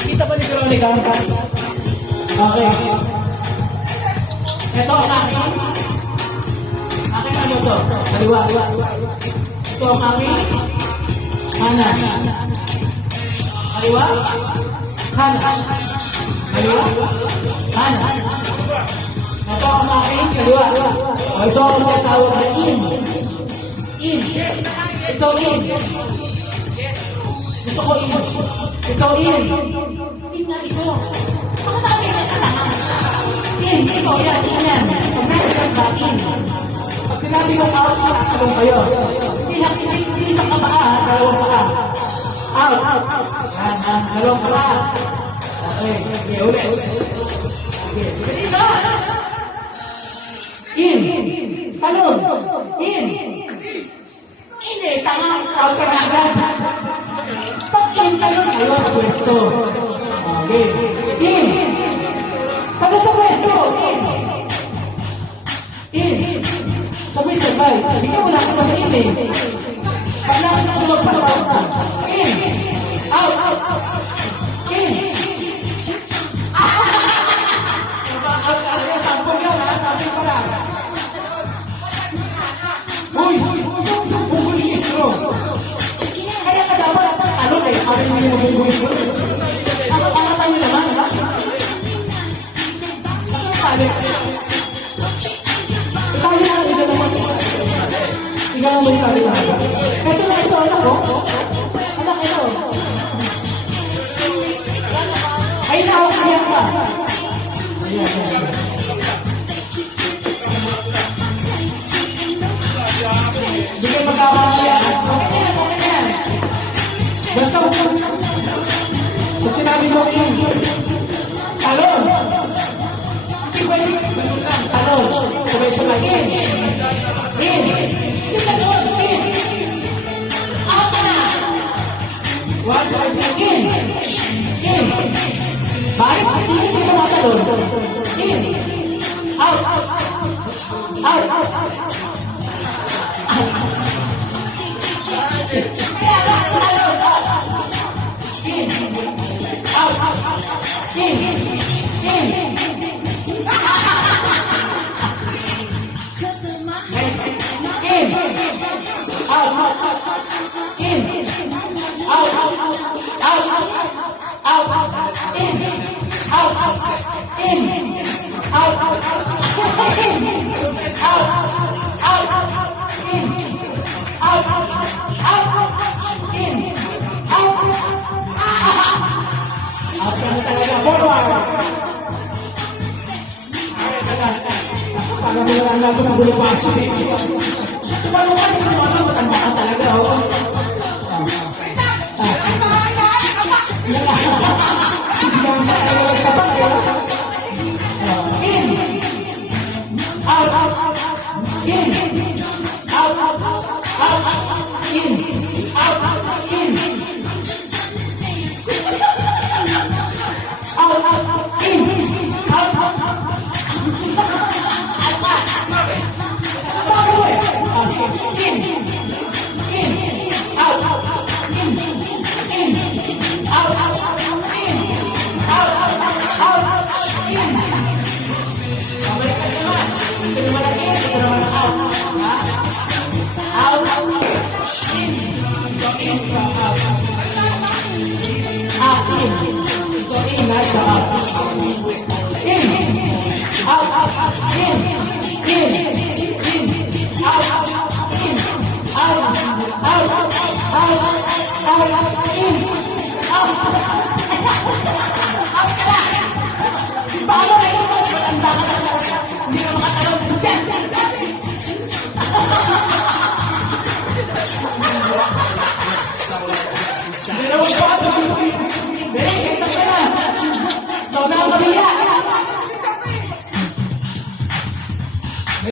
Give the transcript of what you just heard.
Kita ba ni Veronica? Okay. Ito ang aking. Aking ano to? Kaliwa. Ito ang aking kanan. Kaliwa. Kanan. Kaliwa. Kanan. Ito ang aking kaliwa. Ito ang tawag na in. In. Ito in. Gusto ko in. Ito in. In na ito. Pakatabi na kailangan. In. Ito. Yan. Yan. Pag-message ba in. Pag sinabi yung out, talong kayo. Hindi sa kapaa. Dalawang paa. Out. Yan. Dalawang paa. Okay. Okay. Ulit. Okay. Dito. In. Talon. In. In. Tama. Out ka na agad. Pag-in, talon kayo sa pwesto. Okay. In. Talon sa pwesto. In. Sabay. Hindi ka wala ka pa sa in eh. Pag nakita ko magpapawag na. In. Out. In. Sampung yun ha. Sampung pala. Uy. Bubulis mo. Kaya ka dapat talon eh. Sabi mo yung bubulis mo. Angatan nyo naman. Ano sabi? Ikaw yung ito naman. Ikaw mo yung sabi talaga. Ito anak ko. Anak ito. Ay nakakaya ka. Hindi kayo magkakakaya. Okay na yan. Basta pag sinabi mo in, talon. Hindi pwede lang, talon. Sabay-sabay, in. In. In, talon, in. Out ka na. One, in. In. Bakit? Hindi ka matalon. In. Out. Out. Kaya ka, talon. In. Out. In. In. In. Out. In. Out. Out. Out. In. Out. In. Out. In. Out. Out. In. Out. Out. In. Out. Out ka na talaga. Forward. Parang wala na ako ng bulupasok eh. Tumalungan yung mga matanda ka talaga. In. Out. In. Out. Out. In. Out. In. Out. In. Out. In. In. Out. In. In. Out. In. Out. Out. In. Pabalik ka naman. Ito naman ang in. Ito naman ang out. Out. In. In. Out. Out. In. Ito in. Nasa out. In. Out. In. In. In. Out. In. Out. Out. Out. Out. In. Out.